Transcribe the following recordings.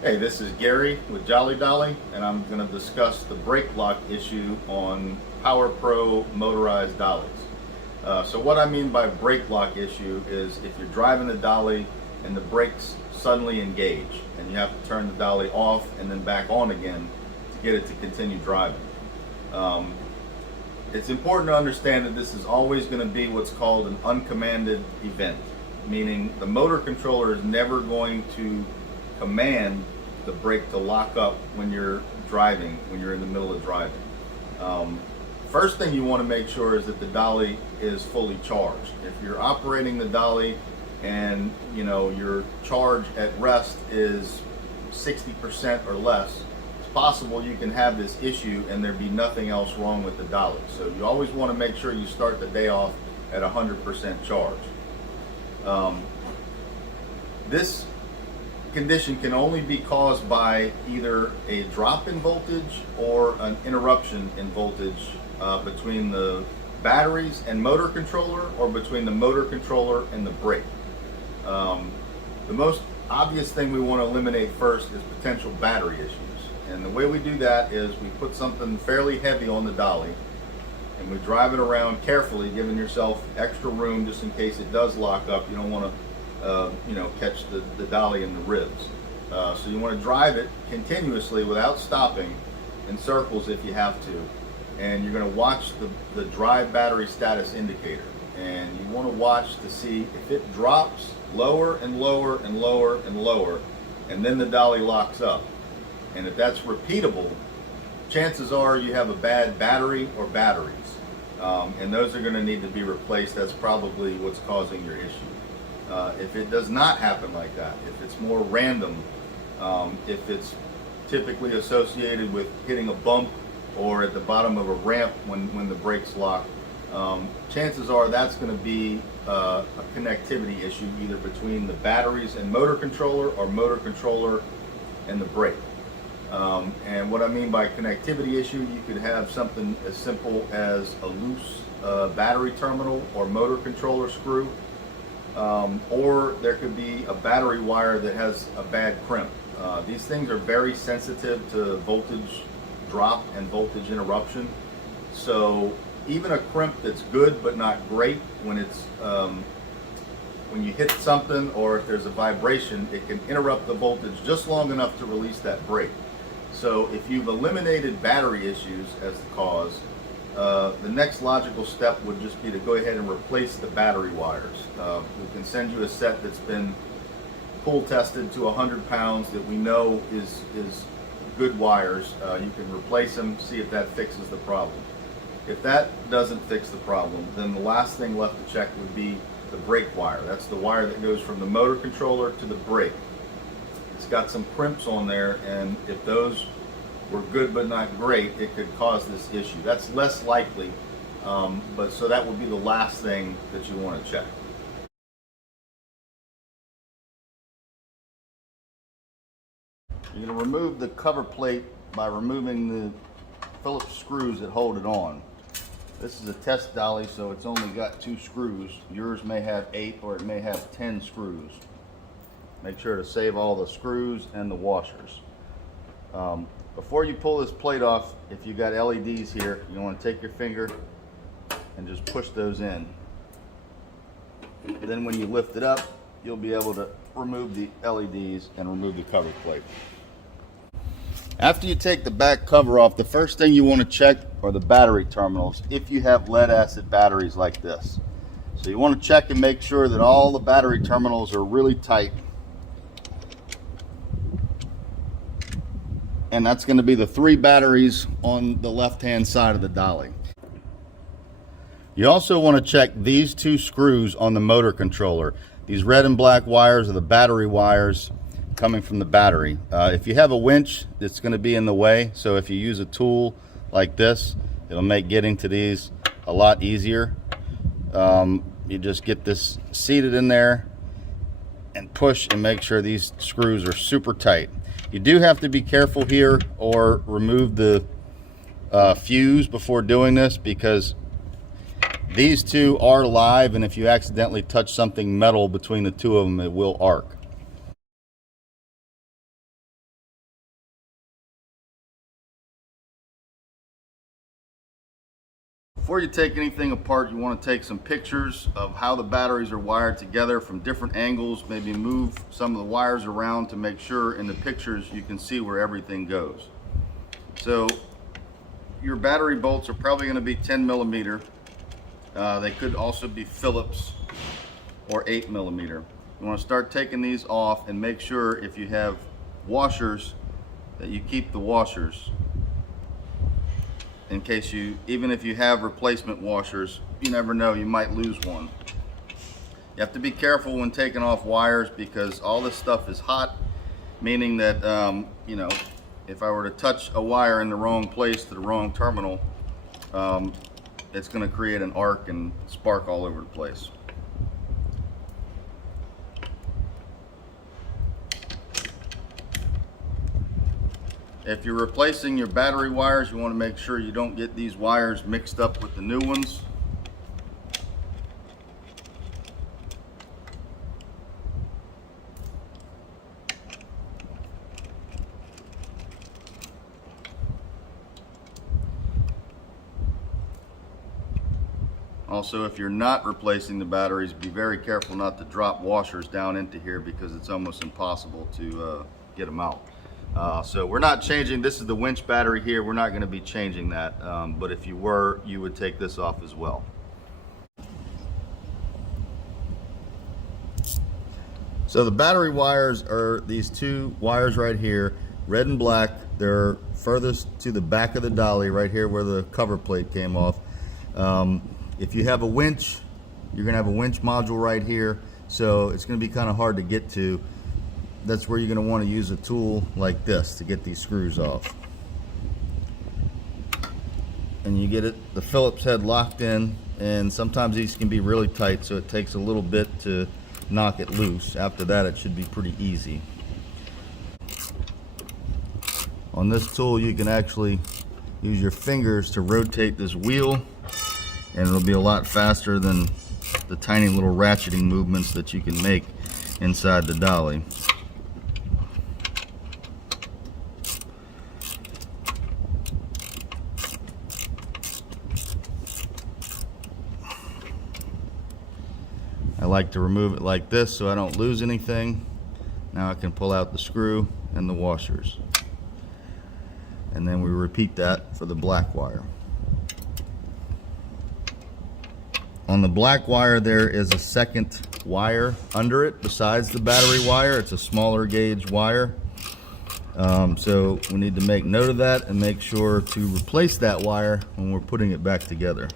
Hey, this is Gary with Jolly Dolly, and I'm going to discuss the brake lock issue on Power Pro motorized dollies. So what I mean by brake lock issue is if you're driving the dolly and the brakes suddenly engage and you have to turn the dolly off and then back on again to get it to continue driving. It's important to understand that this is always going to be what's called an uncommanded event, meaning the motor controller is never going to command the brake to lock up when you're driving, when you're in the middle of driving. First thing you want to make sure is that the dolly is fully charged. If you're operating the dolly and your charge at rest is 60% or less, it's possible you can have this issue and there be nothing else wrong with the dolly. So you always want to make sure you start the day off at 100% charge. This condition can only be caused by either a drop in voltage or an interruption in voltage between the batteries and motor controller, or between the motor controller and the brake. The most obvious thing we want to eliminate first is potential battery issues. And the way we do that is we put something fairly heavy on the dolly and we drive it around carefully, giving yourself extra room just in case it does lock up. You don't want to catch the dolly in the ribs. So you want to drive it continuously without stopping, in circles if you have to. And you're going to watch the drive battery status indicator. And you want to watch to see if it drops lower and lower and lower and lower, and then the dolly locks up. And if that's repeatable, chances are you have a bad battery or batteries. And those are going to need to be replaced. That's probably what's causing your issue. If it does not happen like that, if it's more random, if it's typically associated with hitting a bump or at the bottom of a ramp when the brakes lock, chances are that's going to be a connectivity issue, either between the batteries and motor controller or motor controller and the brake. And what I mean by connectivity issue, you could have something as simple as a loose battery terminal or motor controller screw. Or there could be a battery wire that has a bad crimp. These things are very sensitive to voltage drop and voltage interruption. So even a crimp that's good but not great, when it's when you hit something or if there's a vibration, it can interrupt the voltage just long enough to release that brake. So if you've eliminated battery issues as the cause, the next logical step would just be to go ahead and replace the battery wires. We can send you a set that's been pull tested to 100 pounds that we know is good wires. You can replace them, see if that fixes the problem. If that doesn't fix the problem, then the last thing left to check would be the brake wire. That's the wire that goes from the motor controller to the brake. It's got some crimps on there, and if those were good but not great, it could cause this issue. That's less likely, but so that would be the last thing that you want to check. You're going to remove the cover plate by removing the Phillips screws that hold it on. This is a test dolly, so it's only got 2 screws. Yours may have 8 or it may have 10 screws. Make sure to save all the screws and the washers. Before you pull this plate off, if you got LEDs here, you want to take your finger and just push those in. Then when you lift it up, you'll be able to remove the LEDs and remove the cover plate. After you take the back cover off, the first thing you want to check are the battery terminals, if you have lead acid batteries like this. So you want to check and make sure that all the battery terminals are really tight. And that's going to be the 3 batteries on the left-hand side of the dolly. You also want to check these 2 screws on the motor controller. These red and black wires are the battery wires coming from the battery. If you have a winch, it's going to be in the way. So if you use a tool like this, it'll make getting to these a lot easier. You just get this seated in there and push and make sure these screws are super tight. You do have to be careful here or remove the fuse before doing this, because these 2 are live, and if you accidentally touch something metal between the 2 of them, it will arc. Before you take anything apart, you want to take some pictures of how the batteries are wired together from different angles. Maybe move some of the wires around to make sure in the pictures you can see where everything goes. So your battery bolts are probably going to be 10 millimeter. They could also be Phillips or 8 millimeter. You want to start taking these off and make sure if you have washers that you keep the washers, in case even if you have replacement washers, you never know, you might lose one. You have to be careful when taking off wires because all this stuff is hot, meaning that you know, if I were to touch a wire in the wrong place to the wrong terminal, it's going to create an arc and spark all over the place. If you're replacing your battery wires, you want to make sure you don't get these wires mixed up with the new ones. Also, if you're not replacing the batteries, be very careful not to drop washers down into here because it's almost impossible to get them out. So we're not changing, this is the winch battery here, we're not going to be changing that, but if you were, you would take this off as well. So the battery wires are these two wires right here, red and black. They're furthest to the back of the dolly right here where the cover plate came off. If you have a winch, you're going to have a winch module right here, so it's going to be kind of hard to get to. That's where you're going to want to use a tool like this to get these screws off. And you get the Phillips head locked in, and sometimes these can be really tight, so it takes a little bit to knock it loose. After that, it should be pretty easy. On this tool, you can actually use your fingers to rotate this wheel, and it'll be a lot faster than the tiny little ratcheting movements that you can make inside the dolly. I like to remove it like this so I don't lose anything. Now I can pull out the screw and the washers. And then we repeat that for the black wire. On the black wire there is a second wire under it besides the battery wire. It's a smaller gauge wire. So we need to make note of that and make sure to replace that wire when we're putting it back together.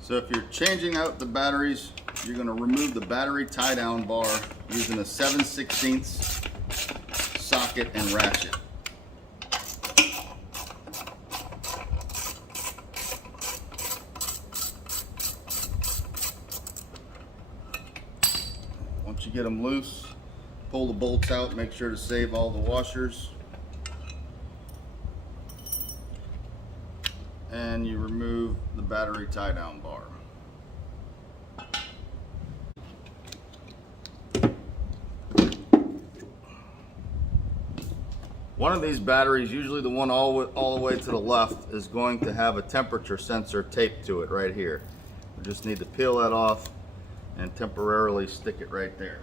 So if you're changing out the batteries, you're going to remove the battery tie-down bar using a 7/16 socket and ratchet. Once you get them loose, pull the bolts out, make sure to save all the washers. And you remove the battery tie-down bar. One of these batteries, usually the one all the way to the left, is going to have a temperature sensor taped to it right here. We just need to peel that off and temporarily stick it right there.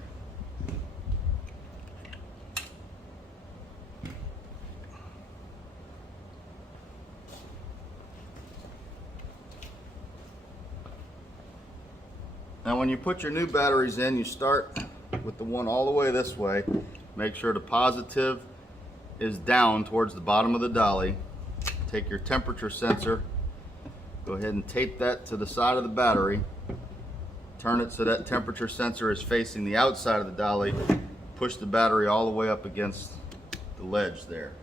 Now when you put your new batteries in, you start with the one all the way this way. Make sure the positive is down towards the bottom of the dolly. Take your temperature sensor, go ahead and tape that to the side of the battery. Turn it so that temperature sensor is facing the outside of the dolly. Push the battery all the way up against the ledge there.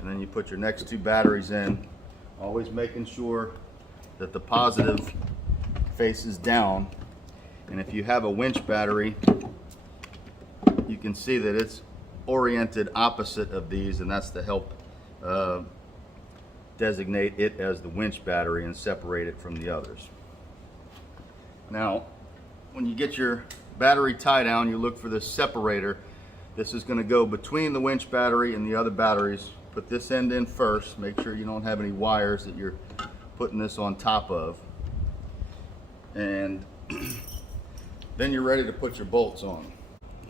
And then you put your next two batteries in Always making sure that the positive faces down. And if you have a winch battery, you can see that it's oriented opposite of these, and that's to help designate it as the winch battery and separate it from the others. Now, when you get your battery tie down, you look for this separator. This is going to go between the winch battery and the other batteries. Put this end in first. Make sure you don't have any wires that you're putting this on top of. And then you're ready to put your bolts on.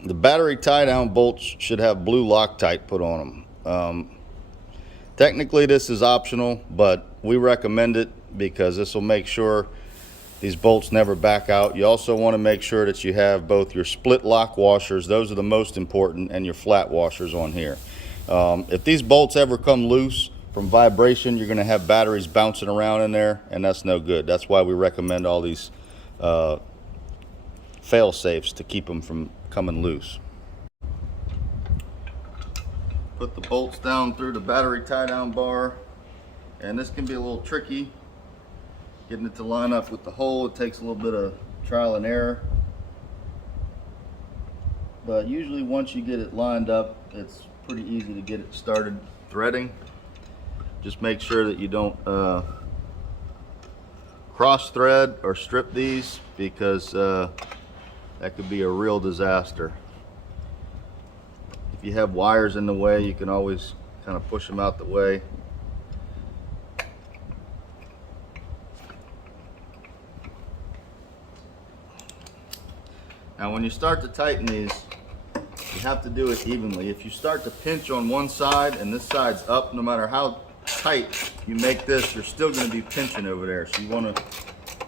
The battery tie down bolts should have blue Loctite put on them. Technically this is optional, but we recommend it because this will make sure these bolts never back out. You also want to make sure that you have both your split lock washers, those are the most important, and your flat washers on here. If these bolts ever come loose from vibration, you're going to have batteries bouncing around in there, and that's no good. That's why we recommend all these fail safes to keep them from coming loose. Put the bolts down through the battery tie down bar, and this can be a little tricky getting it to line up with the hole. It takes a little bit of trial and error, but usually once you get it lined up, it's pretty easy to get it started threading. Just make sure that you don't cross thread or strip these, because that could be a real disaster. If you have wires in the way, you can always kind of push them out the way. Now when you start to tighten these, you have to do it evenly. If you start to pinch on one side and this side's up, no matter how tight you make this, you're still going to be pinching over there. So you want to,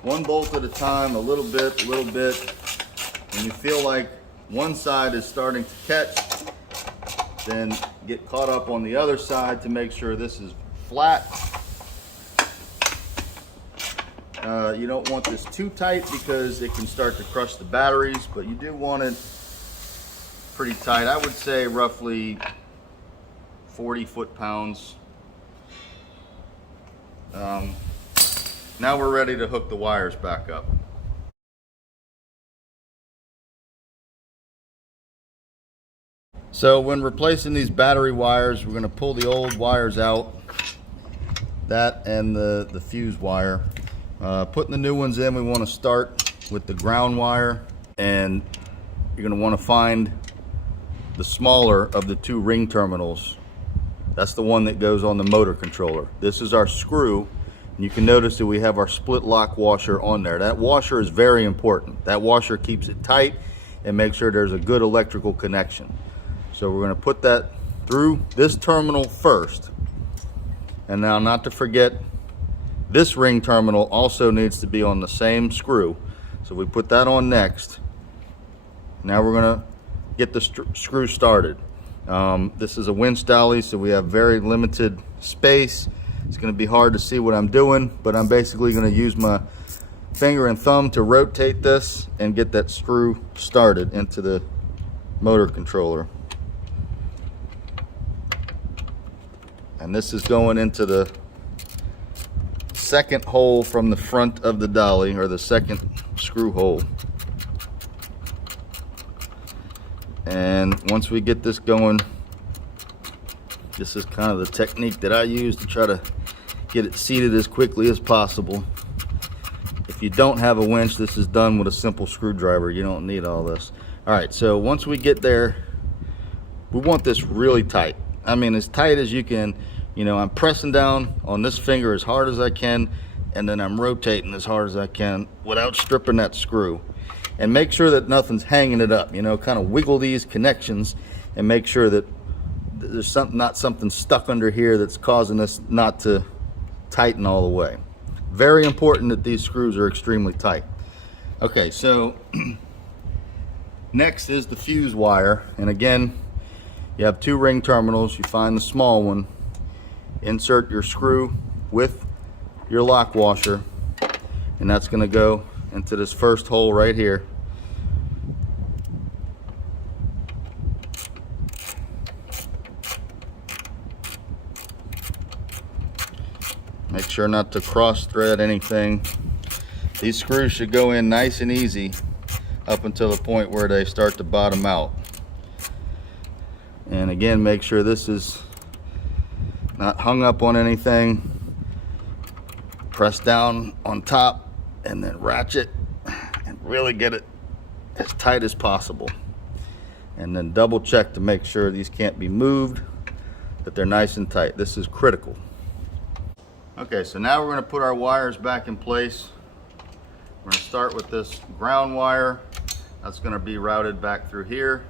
one bolt at a time, a little bit, a little bit. When you feel like one side is starting to catch, then get caught up on the other side to make sure this is flat. You don't want this too tight because it can start to crush the batteries, but you do want it pretty tight. I would say roughly 40 foot-pounds. Now we're ready to hook the wires back up. So when replacing these battery wires, we're going to pull the old wires out, that and the fuse wire. Putting the new ones in, we want to start with the ground wire, and you're going to want to find the smaller of the two ring terminals. That's the one that goes on the motor controller. This is our screw, and you can notice that we have our split lock washer on there. That washer is very important. That washer keeps it tight and makes sure there's a good electrical connection. So we're going to put that through this terminal first. And now, not to forget, this ring terminal also needs to be on the same screw. So we put that on next. Now we're going to get the screw started. This is a winch dolly, so we have very limited space. It's going to be hard to see what I'm doing, but I'm basically going to use my finger and thumb to rotate this and get that screw started into the motor controller. And this is going into the second hole from the front of the dolly, or the second screw hole. And once we get this going, this is kind of the technique that I use to try to get it seated as quickly as possible. If you don't have a winch, this is done with a simple screwdriver. You don't need all this. All right, so once we get there, we want this really tight. I mean, as tight as you can. You know, I'm pressing down on this finger as hard as I can, and then I'm rotating as hard as I can without stripping that screw. And make sure that nothing's hanging it up. You know, kind of wiggle these connections and make sure that there's not something stuck under here that's causing us not to tighten all the way. Very important that these screws are extremely tight. Okay, so next is the fuse wire. And again, you have two ring terminals. You find the small one. Insert your screw with your lock washer, and that's going to go into this first hole right here. Make sure not to cross thread anything. These screws should go in nice and easy up until the point where they start to bottom out. And again, make sure this is not hung up on anything. Press down on top and then ratchet and really get it as tight as possible. And then double check to make sure these can't be moved, that they're nice and tight. This is critical. Okay, so now we're going to put our wires back in place. We're going to start with this ground wire. That's going to be routed back through here.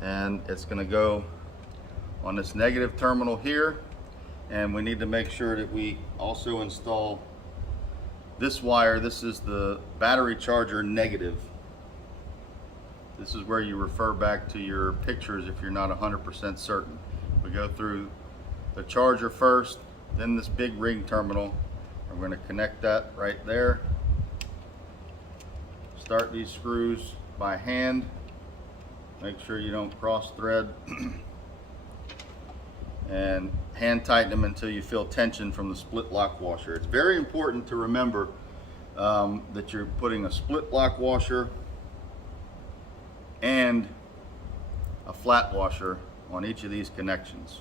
And it's going to go on this negative terminal here. And we need to make sure that we also install this wire. This is the battery charger negative. This is where you refer back to your pictures if you're not 100% certain. We go through the charger first, then this big ring terminal. We're going to connect that right there. Start these screws by hand. Make sure you don't cross thread. And hand tighten them until you feel tension from the split lock washer. It's very important to remember that you're putting a split lock washer and a flat washer on each of these connections.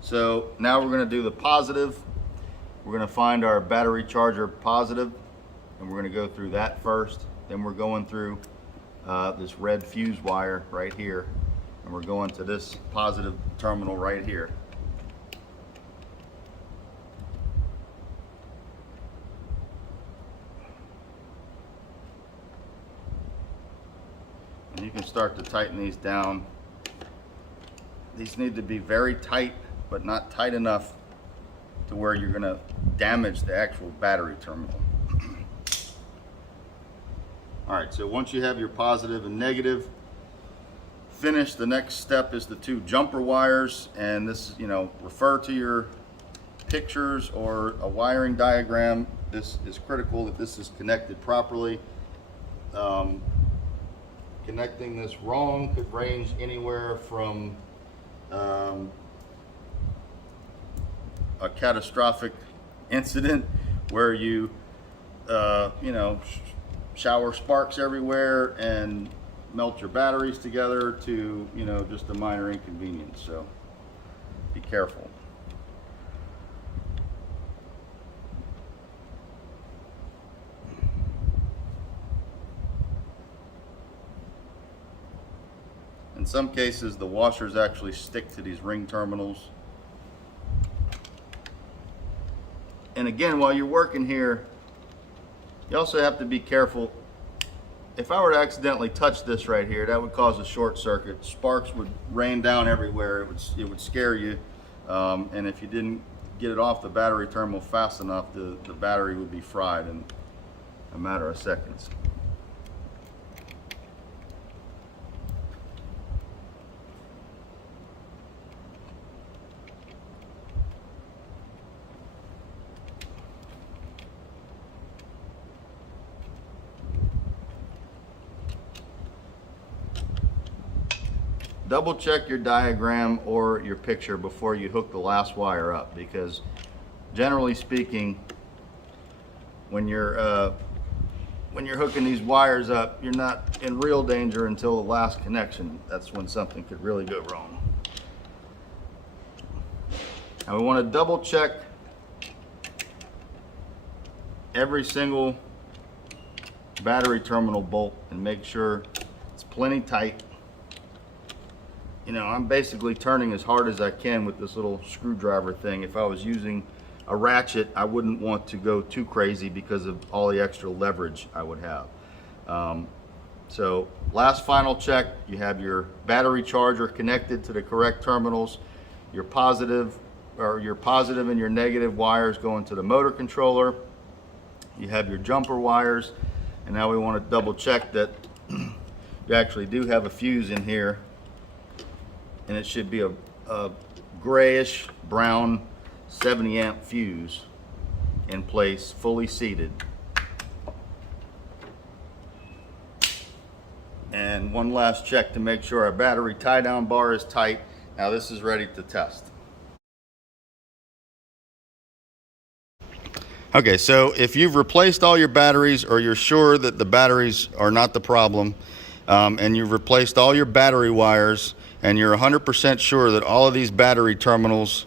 So now we're going to do the positive. We're going to find our battery charger positive, and we're going to go through that first. Then we're going through this red fuse wire right here, and we're going to this positive terminal right here. And you can start to tighten these down. These need to be very tight, but not tight enough to where you're going to damage the actual battery terminal. All right, so once you have your positive and negative finished, the next step is the two jumper wires. And this, refer to your pictures or a wiring diagram. This is critical that this is connected properly. Connecting this wrong could range anywhere from a catastrophic incident where you shower sparks everywhere and melt your batteries together to just a minor inconvenience. So be careful. In some cases, the washers actually stick to these ring terminals. And again, while you're working here, you also have to be careful. If I were to accidentally touch this right here, that would cause a short circuit. Sparks would rain down everywhere. It would scare you. And if you didn't get it off the battery terminal fast enough, the battery would be fried in a matter of seconds. Double check your diagram or your picture before you hook the last wire up, because generally speaking, when you're hooking these wires up, you're not in real danger until the last connection. That's when something could really go wrong. Now we want to double check every single battery terminal bolt and make sure it's plenty tight. I'm basically turning as hard as I can with this little screwdriver thing. If I was using a ratchet, I wouldn't want to go too crazy because of all the extra leverage I would have. So last final check, you have your battery charger connected to the correct terminals, your positive and your negative wires going to the motor controller. You have your jumper wires, and now we want to double check that you actually do have a fuse in here. And it should be a grayish brown 70 amp fuse in place, fully seated. And one last check to make sure our battery tie down bar is tight. Now this is ready to test. Okay, so if you've replaced all your batteries, or you're sure that the batteries are not the problem, and you've replaced all your battery wires, and you're 100% sure that all of these battery terminals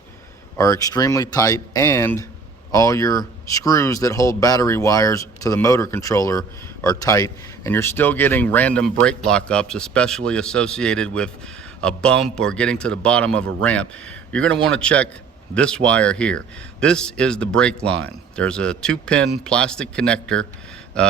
are extremely tight, and all your screws that hold battery wires to the motor controller are tight, and you're still getting random brake lockups, especially associated with a bump or getting to the bottom of a ramp, you're going to want to check this wire here. This is the brake line. There's a 2-pin plastic connector.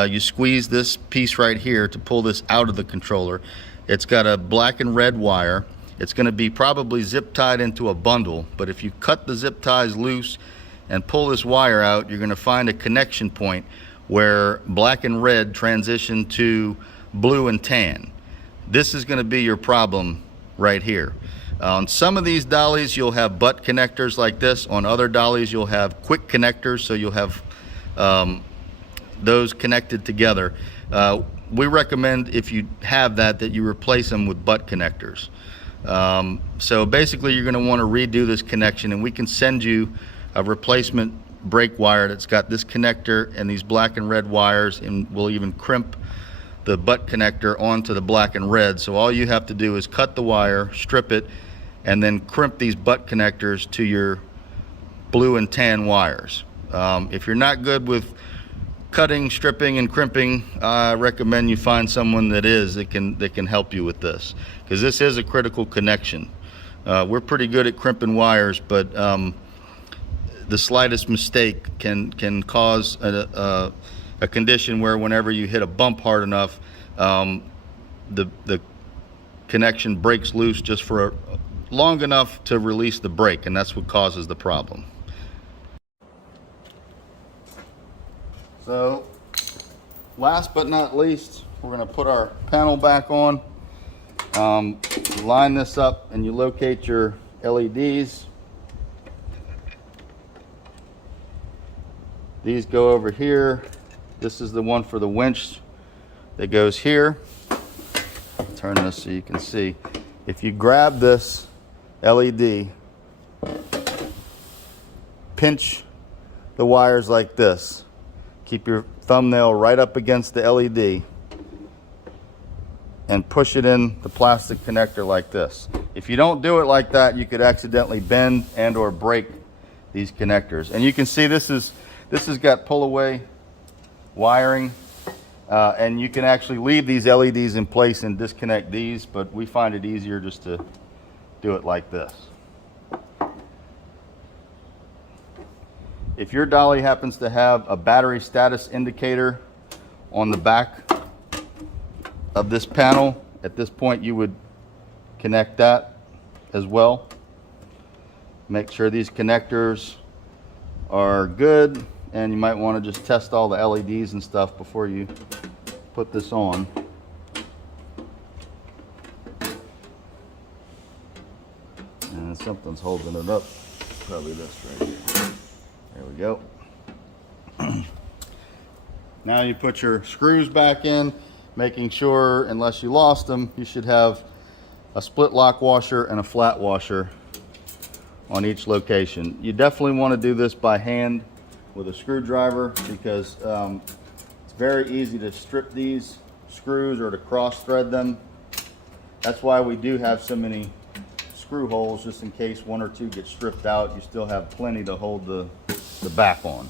You squeeze this piece right here to pull this out of the controller. It's got a black and red wire. It's going to be probably zip tied into a bundle, but if you cut the zip ties loose and pull this wire out, you're going to find a connection point where black and red transition to blue and tan. This is going to be your problem right here. On some of these dollies, you'll have butt connectors like this. On other dollies, you'll have quick connectors, so you'll have those connected together. We recommend, if you have that you replace them with butt connectors. So basically, you're going to want to redo this connection, and we can send you a replacement brake wire that's got this connector and these black and red wires, and we'll even crimp the butt connector onto the black and red. So all you have to do is cut the wire, strip it, and then crimp these butt connectors to your blue and tan wires. If you're not good with cutting, stripping, and crimping, I recommend you find someone that can help you with this, because this is a critical connection. We're pretty good at crimping wires, but the slightest mistake can cause a condition where whenever you hit a bump hard enough, the connection breaks loose just for long enough to release the brake, and that's what causes the problem. So last but not least, we're going to put our panel back on. Line this up, and you locate your LEDs. These go over here. This is the one for the winch that goes here. Turn this so you can see. If you grab this LED, pinch the wires like this. Keep your thumbnail right up against the LED and push it in the plastic connector like this. If you don't do it like that, you could accidentally bend and or break these connectors. And you can see this has got pull away wiring, and you can actually leave these LEDs in place and disconnect these, but we find it easier just to do it like this. If your dolly happens to have a battery status indicator on the back of this panel, at this point you would connect that as well. Make sure these connectors are good, and you might want to just test all the LEDs and stuff before you put this on. And something's holding it up, probably this right here. There we go. Now you put your screws back in, making sure, unless you lost them, you should have a split lock washer and a flat washer on each location. You definitely want to do this by hand with a screwdriver, because it's very easy to strip these screws or to cross thread them. That's why we do have so many screw holes, just in case one or two get stripped out. You still have plenty to hold the back on.